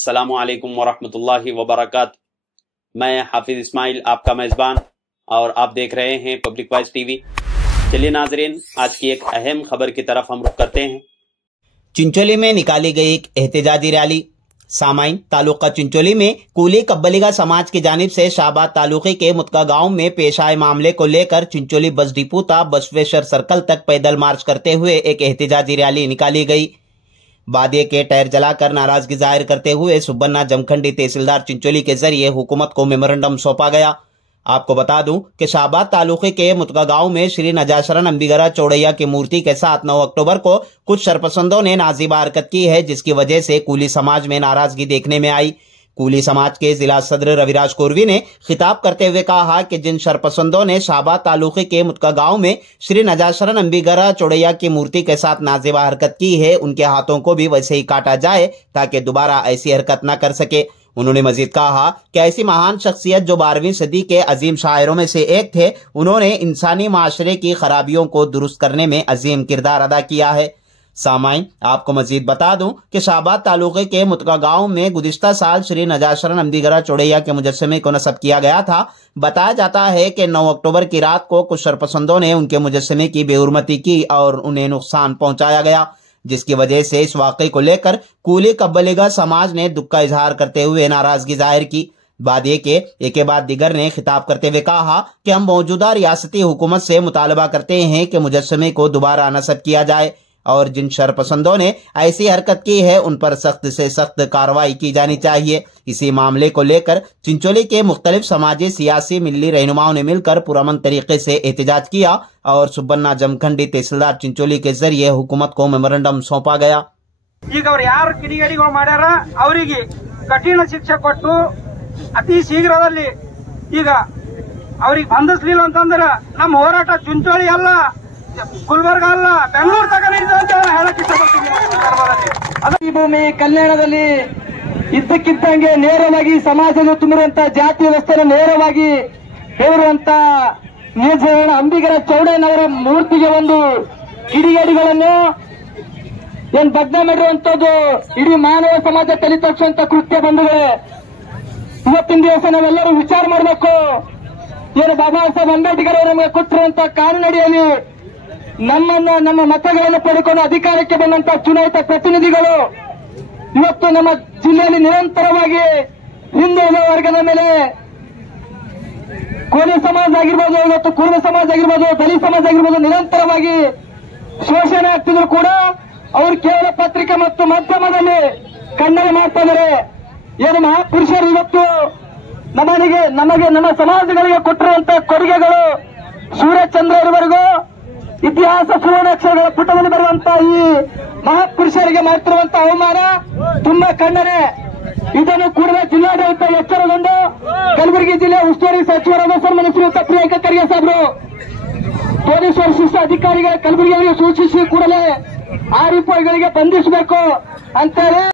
अस्सलामु अलैकुम वरहमतुल्लाहि वबरकातुहू। मैं हाफिज इस्माइल आपका मेज़बान और आप देख रहे हैं पब्लिक वॉइस टीवी। चलिए नाजरीन, आज की एक अहम खबर की तरफ हम रुख करते हैं। चिंचोली में निकाली गई एक एहतजाजी रैली। सामाइन तालुका चिंचोली में कुली कब्बलिगा समाज की जानिब से शाहबाद तालुके के मुतका गांव में पेश आए मामले को लेकर चिंचोली बस डिपो ता बसवेश्वर सर्कल तक पैदल मार्च करते हुए एक एहतजाजी रैली निकाली गई। बादिये के टायर जलाकर नाराजगी जाहिर करते हुए सुब्बन्ना जमखंडी तहसीलदार चिंचोली के जरिए हुकूमत को मेमोरेंडम सौंपा गया। आपको बता दूं कि शाहबाद तालुके के मुतका गांव में श्री नजाशरण अंबिगरा चौड़ैया की मूर्ति के साथ 9 अक्टूबर को कुछ शरपसंदों ने नाजीबा हरकत की है, जिसकी वजह से कुली समाज में नाराजगी देखने में आई। कुली समाज के जिला सदर रविराज कोरवी ने खिताब करते हुए कहा कि जिन शरपसंदों ने शाहबाद तालुके के मुतका गांव में श्री नजाशरण अंबिगरा चौड़ैया की मूर्ति के साथ नाजीबा हरकत की है, उनके हाथों को भी वैसे ही काटा जाए ताकि दोबारा ऐसी हरकत न कर सके। उन्होंने मजीद कहा कि ऐसी महान शख्सियत जो 12वीं सदी के अजीम शायरों में से एक थे, उन्होंने इंसानी माशरे की खराबियों को दुरुस्त करने में अजीम किरदार अदा किया है। सामाइन, आपको मजीद बता दूं कि शाहबाद तालुके के मुतका गांव में गुज़िश्ता साल श्री नजाशरण अंबिगरा चौड़ैया के मुजस्समे को नस्ब किया गया था। बताया जाता है कि 9 अक्टूबर की रात को कुछ शरपसंदों ने उनके मुजस्समे की बेहुरमती की और उन्हें नुकसान पहुंचाया गया, जिसकी वजह से इस वाक़े को लेकर कुली कब्बलिगा समाज ने दुख का इजहार करते हुए नाराजगी जाहिर की। बादिये के एक बाद दिगर ने खिताब करते हुए कहा कि हम मौजूदा रियासती हुकूमत से मुतालबा करते हैं कि मुजस्समे को दोबारा नस्ब किया जाए और जिन शरपसंदों ने ऐसी हरकत की है उन पर सख्त से सख्त कार्रवाई की जानी चाहिए। इसी मामले को लेकर चिंचोली के मुख्तलिफ समाजी सियासी मिली रहनुमाओं ने मिलकर पुरअमन तरीके से एहतजाज किया और सुब्बन्ना जमखंडी तहसीलदार चिंचोली के जरिए हुकूमत को मेमोरेंडम सौंपा गया। यार ಕಿಡಿಗೇಡಿಗಳು ಮಾಡ್ಯಾರ ಅವರಿಗೆ ಕಠಿಣ ಶಿಕ್ಷೆ ಕೊಟ್ಟು ಅತಿ ಶೀಘ್ರದಲ್ಲಿ ಈಗ ಅವರಿಗೆ ಬಂಧಿಸಲಿಲ್ಲ ಅಂತಂದ್ರೆ ನಮ್ಮ ಹೋರಾಟ ಚಿಂಚೋಳಿ ಅಲ್ಲ, ಗುಲ್ಬರ್ಗ ಅಲ್ಲ, ಬೆಂಗಳೂರು ತನಕ ನಡೀತದೆ ಅಂತ ಹೇಳಕ್ ಇಷ್ಟಪಡ್ತೀನಿ। ಈ ಭೂಮಿ ಕಲ್ಯಾಣದಲ್ಲಿ ಇದ್ದಕ್ಕಿದ್ದಂಗೆ ನೇರವಾಗಿ ಸಮಾಜದಲ್ಲಿ ತುಂಬಿರುವಂತಹ ಜಾತಿ ವ್ಯವಸ್ಥೆಯನ್ನು ನೇರವಾಗಿ ಹೇರುವಂತ ನಜಾಶರಣ ಅಂಬಿಗರ ಚೌಡಯ್ಯನವರ ಮೂರ್ತಿಗೆ ಒಂದು ಕಿಡಿಗೇಡಿಗಳನ್ನು ಏನ್ ಭಗ್ನ ಮಾಡಿರುವಂತದ್ದು ಇಡೀ ಮಾನವ ಸಮಾಜ ತಲೆತಕ್ಷಂತ ಕೃತ್ಯ ಬಂಧುಗಳೇ, ಇವತ್ತಿನ ದಿವಸ ನಾವೆಲ್ಲರೂ ವಿಚಾರ ಮಾಡಬೇಕು. ಏನು ಬಾಬಾ ಸಾಹೇಬ್ ಅಂಬೇಡ್ಕರ್ ಅವರು ನಮಗೆ ಕೊಟ್ಟಿರುವಂತಹ ಕಾನೂನಡಿಯಲ್ಲಿ ನಮ್ಮ ಮತಗಳನ್ನು ಪಡೆದುಕೊಂಡು ಅಧಿಕಾರಕ್ಕೆ ಬಂದಂತಹ ಚುನಾಯಿತ ಪ್ರತಿನಿಧಿಗಳು ಇವತ್ತು ನಮ್ಮ ಜಿಲ್ಲೆಯಲ್ಲಿ ನಿರಂತರವಾಗಿ ಹಿಂದುಳಿದ ವರ್ಗದ ಮೇಲೆ ಕೋಲಿ ಸಮಾಜ ಆಗಿರ್ಬೋದು, ಇವತ್ತು ಕುರುಬ ಸಮಾಜ ಆಗಿರ್ಬೋದು, ದಲಿತ ಸಮಾಜ ಆಗಿರ್ಬೋದು, ನಿರಂತರವಾಗಿ ಶೋಷಣೆ ಆಗ್ತಿದ್ರು ಕೂಡ ಅವರು ಕೇವಲ ಪತ್ರಿಕೆ ಮತ್ತು ಮಾಧ್ಯಮದಲ್ಲಿ ಖಂಡನೆ ಮಾಡ್ತಾ ಇದ್ದಾರೆ. ಏನು ಮಹಾಪುರುಷರು ಇವತ್ತು ನಮಗೆ ನಮ್ಮ ಸಮಾಜಗಳಿಗೆ ಕೊಟ್ಟಿರುವಂತಹ ಕೊಡುಗೆಗಳು ಸೂರ್ಯಚಂದ್ರರವರೆಗೂ ಇತಿಹಾಸ ಸುವರ್ಣಾಕ್ಷರಗಳ ಪುಟದಲ್ಲಿ ಬರುವಂತಹ ಈ ಮಹಾಪುರುಷರಿಗೆ ಮಾಡ್ತಿರುವಂತಹ ಅವಮಾನ ತುಂಬಾ ಖಂಡನೆ. ಇದನ್ನು ಕೂಡಲೇ ಜಿಲ್ಲಾಡಳಿತ ಎಚ್ಚರಗೊಂಡು ಕಲಬುರಗಿ ಜಿಲ್ಲೆ ಉಸ್ತುವಾರಿ ಸಚಿವರಾದ ಸನ್ಮಾನ್ಯ ಶ್ರೀಯುತ ಪ್ರಿಯಾಂಕ ಖರ್ಗೆ ಸಾಹೇಬರು ಪೊಲೀಸ್ ವರಿಷ್ಠ ಅಧಿಕಾರಿಗಳ ಕಲಬುರಗಿಯವರಿಗೆ ಸೂಚಿಸಿ ಕೂಡಲೇ ಆರೋಪಿಗಳಿಗೆ ಬಂಧಿಸಬೇಕು ಅಂತೇಳಿ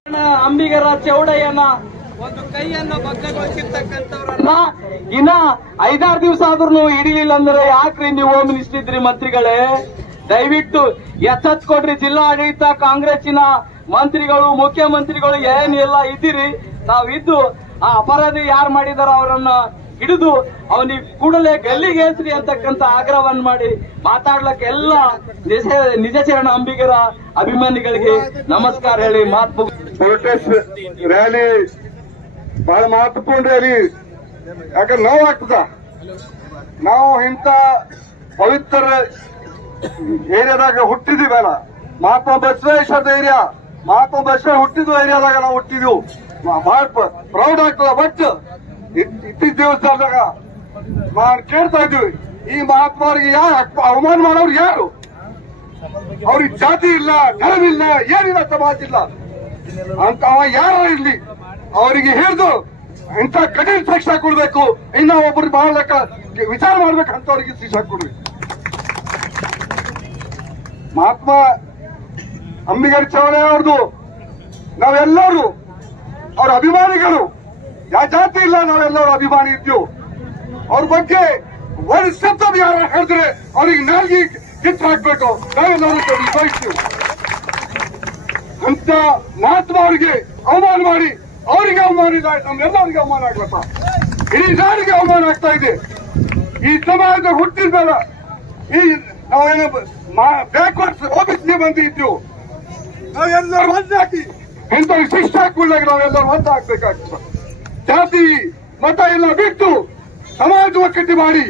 ಅಂಬಿಗರ ಚೌಡಯ್ಯನ ಒಂದು ಕೈಯನ್ನು ಬಗ್ಗಗೊಳಿಸಿರ್ತಕ್ಕಂಥವ್ರಲ್ಲ. ಇನ್ನ 5-6 ದಿವಸ ಆದ್ರೂ ಹಿಡಿಲಿಲ್ಲ ಅಂದ್ರೆ ಯಾಕ್ರಿ ನೀವು ಹೋಮ್ ಮಿನಿಸ್ಟರ್ ಇದ್ರಿ ಮಂತ್ರಿಗಳೇ? ದಯವಿಟ್ಟು ಎಚ್ಚೆತ್ ಕೊಡ್ರಿ. ಜಿಲ್ಲಾ ಆಡಳಿತ ಕಾಂಗ್ರೆಸ್ಸಿನ ಮಂತ್ರಿಗಳು ಮುಖ್ಯಮಂತ್ರಿಗಳು ಏನೆಲ್ಲ ಇದ್ದೀರಿ, ನಾವಿದ್ದು ಆ ಅಪರಾಧಿ ಯಾರು ಮಾಡಿದಾರ ಅವರನ್ನ ಹಿಡಿದು ಅವನಿಗೆ ಕೂಡಲೇ ಗಲ್ಲಿಗೆ ಏರ್ಸ್ರಿ ಅಂತಕ್ಕಂಥ ಆಗ್ರಹವನ್ನು ಮಾಡಿ ಮಾತಾಡ್ಲಕ್ಕೆ ಎಲ್ಲ ನಿಜಚರಣ ಅಂಬಿಗರ ಅಭಿಮಾನಿಗಳಿಗೆ ನಮಸ್ಕಾರ ಹೇಳಿ ಮಾತು ಪ್ರೊಟೆಸ್ಟ್ ರ್ಯಾಲಿ ಬಹಳ ಮಹತ್ವಪೂರ್ಣ ರ್ಯಾಲಿ. ಯಾಕಂದ್ರೆ ನೋವಾಗ್ತದ, ನಾವು ಇಂಥ ಪವಿತ್ರ ಏರಿಯಾದಾಗ ಹುಟ್ಟಿದೀವಲ್ಲ, ಮಹಾತ್ಮ ಬಸವೇಶ್ವರದ ಏರಿಯಾ, ಮಹಾತ್ಮ ಬಸವೇಶ್ವರ ಹುಟ್ಟಿದ ಏರಿಯಾದಾಗ ನಾವು ಹುಟ್ಟಿದೀವಿ, ಬಹಳ ಪ್ರೌಡ್ ಆಗ್ತದ. ಬಟ್ ಇತ್ತೀಚಿನ ದಿವಸದಾಗ ಕೇಳ್ತಾ ಇದ್ದೀವಿ, ಈ ಮಹಾತ್ಮರಿಗೆ ಯಾರು ಅವಮಾನ ಮಾಡೋರು ಯಾರು? ಅವ್ರಿಗೆ ಜಾತಿ ಇಲ್ಲ, ಧರ್ಮ ಇಲ್ಲ, ಏನಿಲ್ಲ, ಸಮಾಜ ಇಲ್ಲ ಅಂತ ಅವ ಯಾರು ಇರ್ಲಿ ಅವರಿಗೆ ಹಿಡಿದು ಇಂಥ ಕಠಿಣ ಶಿಕ್ಷೆ ಕೊಡ್ಬೇಕು. ಇನ್ನ ಒಬ್ರು ಮಾಡ್ಲಕ್ಕ ವಿಚಾರ ಮಾಡ್ಬೇಕಂತವ್ರಿಗೆ ಶಿಕ್ಷೆ ಕೊಡ್ರಿ. ಮಹಾತ್ಮ ಅಂಬಿಗರ ಚೌಡಯ್ಯ ಅವ್ರದ್ದು ನಾವೆಲ್ಲರೂ ಅವ್ರ ಅಭಿಮಾನಿಗಳು, ಯಾವ ಜಾತಿ ಇಲ್ಲ, ನಾವೆಲ್ಲರೂ ಅಭಿಮಾನಿ ಇದ್ದೀವಿ. ಅವ್ರ ಬಗ್ಗೆ ಒಂದು ಶಬ್ದ ಯಾರು ಹೇಳಿದ್ರೆ ಅವ್ರಿಗೆ ನಾಲ್ಗಿ ಕಿತ್ತು ಹಾಕ್ಬೇಕು, ನಾವೆಲ್ಲರೂ ಬಯಸ್ತೀವಿ. ಅಂತ ಮಹಾತ್ಮ ಅವರಿಗೆ ಅವಮಾನ ಮಾಡಿ ಅವರಿಗೆ ಅವಮಾನ ಇದೆ, ನಮ್ಗೆಲ್ಲರಿಗೆ ಅವಮಾನ ಆಗ್ಲಪ್ಪ. ಇಡೀ ನಾಡಿಗೆ ಅವಮಾನ ಆಗ್ತಾ ಇದೆ. ಈ ಸಮಾಜ ಹುಟ್ಟಿದ ಈ ನಾವೇನು ಬ್ಯಾಕ್ವರ್ಡ್ಸ್ ಓಬಿಸಿ ಮಂದಿ ಇದ್ದೀವಿ, ನಾವೆಲ್ಲರೂ ಒಂದೇ ಹಾಕಿ ಇಂಥ ಶಿಕ್ಷೆ ಹಾಕುವಾಗ ನಾವೆಲ್ಲರೂ ಒಂದೇ ಹಾಕ್ಬೇಕಾಗ್ತದೆ. ಜಾತಿ ಮತ ಎಲ್ಲ ಬಿಟ್ಟು ಸಮಾಜ ಒಕ್ಕಟ್ಟು ಮಾಡಿ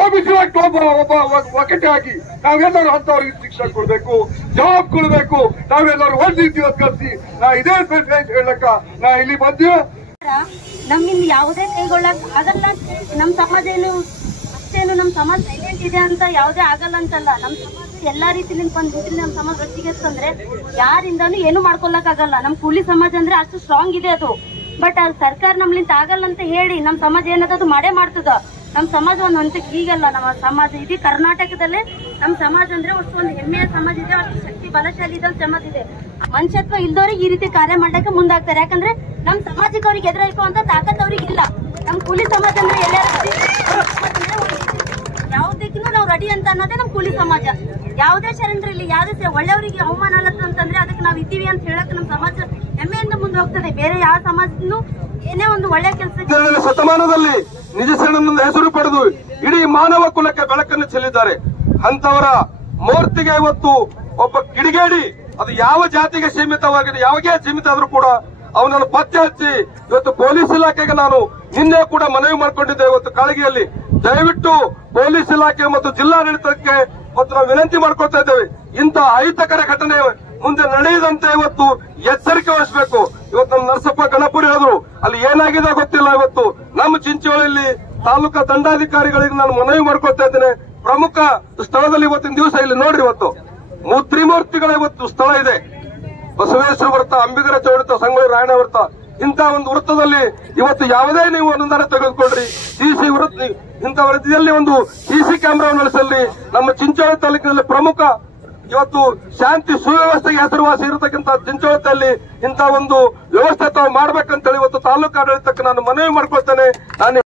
ಓಬಿಸಿ ಒಬ್ಬ ಒಕ್ಕಟ್ಟೆ ಹಾಕಿ ನಾವೆಲ್ಲರೂ ಅಂತವ್ರಿಗೆ ಶಿಕ್ಷೆ ಕೊಡ್ಬೇಕು, ಜಾಬ್ ಕೊಡ್ಬೇಕು. ನಾವೆಲ್ಲರೂ ಒಂದಿದ್ದೀವಿ ಕಲಿಸಿ ನಾ ಇದೇ ಹೇಳಕ್ಕ ನಾ ಇಲ್ಲಿ ಬಂದೀವಿ. ನಮ್ಮಿಂದ ಯಾವುದೇ ಕೈಗೊಳ್ಳಕ್ ಆಗಲ್ಲ. ನಮ್ ಸಮಾಜ ಅಷ್ಟೇನು ನಮ್ ಸಮಾಜ ಸೈಲೆಂಟ್ ಇದೆ ಅಂತ ಯಾವುದೇ ಆಗಲ್ಲ ಅಂತಲ್ಲ. ನಮ್ ಸಮಾಜ ಎಲ್ಲಾ ರೀತಿಯಿಂದ ಬಂದ್ಬಿಟ್ಟು ನಮ್ ಸಮಾಜ ರೊಚ್ಚಿಗೆ ತಂದ್ರೆ ಯಾರಿಂದಾನು ಏನು ಮಾಡ್ಕೊಳಕ್ ಆಗಲ್ಲ. ನಮ್ ಕೂಲಿ ಸಮಾಜ ಅಂದ್ರೆ ಅಷ್ಟು ಸ್ಟ್ರಾಂಗ್ ಇದೆ ಅದು. ಬಟ್ ಅದು ಸರ್ಕಾರ ನಮ್ಲಿಂದ ಆಗಲ್ಲ ಅಂತ ಹೇಳಿ ನಮ್ ಸಮಾಜ ಏನದ ಅದು ಮಾಡೇ ಮಾಡ್ತದ. ನಮ್ ಸಮಾಜ ಒಂದ್ ಹಂತಕ್ಕೆ ಈಗಲ್ಲ. ನಮ್ಮ ಸಮಾಜ ಇಡೀ ಕರ್ನಾಟಕದಲ್ಲೇ ನಮ್ ಸಮಾಜ ಅಂದ್ರೆ ಒಂದು ಹೆಮ್ಮೆಯ ಸಮಾಜ ಇದೆ, ಅಷ್ಟು ಶಕ್ತಿ ಬಲಶಾಲಿ ಇದೆ ಸಮಾಜ ಇದೆ. ಮನುಷ್ಯತ್ವ ಇಲ್ದವ್ರಿಗೆ ಈ ರೀತಿ ಕಾರ್ಯ ಮಾಡಕ್ಕೆ ಮುಂದಾಗ್ತಾರೆ. ಯಾಕಂದ್ರೆ ನಮ್ ಸಮಾಜಕ್ಕೆ ಅವ್ರಿಗೆ ಎದುರಾಯ್ಕೋ ಅಂತ ತಾಕತ್ ಅವ್ರಿಗೆ ಇಲ್ಲ. ನಮ್ ಕೂಲಿ ಸಮಾಜ ಅಂದ್ರೆ ಯಾವ್ದಕ್ಕೂ ನಾವು ರೆಡಿ ಅಂತ ಅನ್ನೋದೇ ನಮ್ ಕೂಲಿ ಸಮಾಜ. ಯಾವುದೇ ಶರಣರಲ್ಲಿ ಯಾವುದೇ ಒಳ್ಳೆಯವರಿಗೆ ಅವಮಾನ ಆಗತ್ತ ಅಂತಂದ್ರೆ ಅದಕ್ಕೆ ನಾವ್ ಇದ್ದೀವಿ ಅಂತ ಹೇಳಕ್ ನಮ್ ಸಮಾಜ ಹೆಮ್ಮೆಯಿಂದ ಮುಂದೆ ಹೋಗ್ತದೆ. ಬೇರೆ ಯಾವ ಸಮಾಜನೂ ಏನೇ ಒಂದು ಒಳ್ಳೆ ಕೆಲಸ ಶತಮಾನದಲ್ಲಿ ನಿಜ ಶರಣನ ಹೆಸರು ಪಡೆದು ಇಡೀ ಮಾನವ ಕುಲಕ್ಕೆ ಬೆಳಕನ್ನು ಚೆಲ್ಲಿದ್ದಾರೆ. ಅಂತವರ ಮೂರ್ತಿಗೆ ಇವತ್ತು ಒಬ್ಬ ಕಿಡಿಗೇಡಿ, ಅದು ಯಾವ ಜಾತಿಗೆ ಸೀಮಿತವಾಗಿದೆ, ಯಾವಾಗೇ ಸೀಮಿತ ಆದ್ರೂ ಕೂಡ ಅವನನ್ನು ಪತ್ತೆ ಹಚ್ಚಿ ಇವತ್ತು ಪೊಲೀಸ್ ಇಲಾಖೆಗೆ ನಾನು ನಿನ್ನೆ ಕೂಡ ಮನವಿ ಮಾಡಿಕೊಂಡಿದ್ದೆ. ಇವತ್ತು ಕಾಳಗಿಯಲ್ಲಿ ದಯವಿಟ್ಟು ಪೊಲೀಸ್ ಇಲಾಖೆ ಮತ್ತು ಜಿಲ್ಲಾಡಳಿತಕ್ಕೆ ಇವತ್ತು ನಾವು ವಿನಂತಿ ಮಾಡ್ಕೊಳ್ತಾ ಇದ್ದೇವೆ. ಇಂಥ ಅಹಿತಕರ ಘಟನೆ ಮುಂದೆ ನಡೆಯದಂತೆ ಇವತ್ತು ಎಚ್ಚರಿಕೆ ವಹಿಸಬೇಕು. ಇವತ್ತು ನಮ್ಮ ನರಸಪ್ಪ ಗಣಪುರಿ ಹೇಳಿದ್ರು, ಅಲ್ಲಿ ಏನಾಗಿದೆ ಗೊತ್ತಿಲ್ಲ. ಇವತ್ತು ನಮ್ಮ ಚಿಂಚೋಳಿಯಲ್ಲಿ ತಾಲೂಕಾ ದಂಡಾಧಿಕಾರಿಗಳಿಗೆ ನಾನು ಮನವಿ ಮಾಡ್ಕೊಳ್ತಾ ಇದ್ದೇನೆ. ಪ್ರಮುಖ ಸ್ಥಳದಲ್ಲಿ ಇವತ್ತಿನ ದಿವಸ ಇಲ್ಲಿ ನೋಡ್ರಿ, ಇವತ್ತು ತ್ರಿಮೂರ್ತಿಗಳ ಇವತ್ತು ಸ್ಥಳ ಇದೆ. ಬಸವೇಶ್ವರ ವೃತ್ತ, ಅಂಬಿಗರ ಚೌಡತ, ಸಂಗೊಳ್ಳಿ ರಾಯಣ್ಣ ವೃತ್ತ, ಇಂಥ ಒಂದು ವೃತ್ತದಲ್ಲಿ ಇವತ್ತು ಯಾವುದೇ ನೀವು ಅನುದಾನ ತೆಗೆದುಕೊಳ್ಳ್ರಿ, ಸಿಸಿ ವೃತ್ತ ಇಂಥ ವೃತ್ತಿಯಲ್ಲಿ ಒಂದು ಸಿಸಿ ಕ್ಯಾಮೆರಾ ನಡೆಸಲಿ. ನಮ್ಮ ಚಿಂಚೋಳಿ ತಾಲೂಕಿನಲ್ಲಿ ಪ್ರಮುಖ ಇವತ್ತು ಶಾಂತಿ ಸುವ್ಯವಸ್ಥೆಗೆ ಹೆಸರುವಾಸಿ ಇರತಕ್ಕಂಥ ಚಿಂಚೋಳದಲ್ಲಿ ಇಂಥ ಒಂದು ವ್ಯವಸ್ಥೆ ತಾವು ಮಾಡ್ಬೇಕಂತೇಳಿ ಇವತ್ತು ತಾಲೂಕು ಆಡಳಿತಕ್ಕೆ ನಾನು ಮನವಿ ಮಾಡ್ಕೊಳ್ತೇನೆ. ನಾನು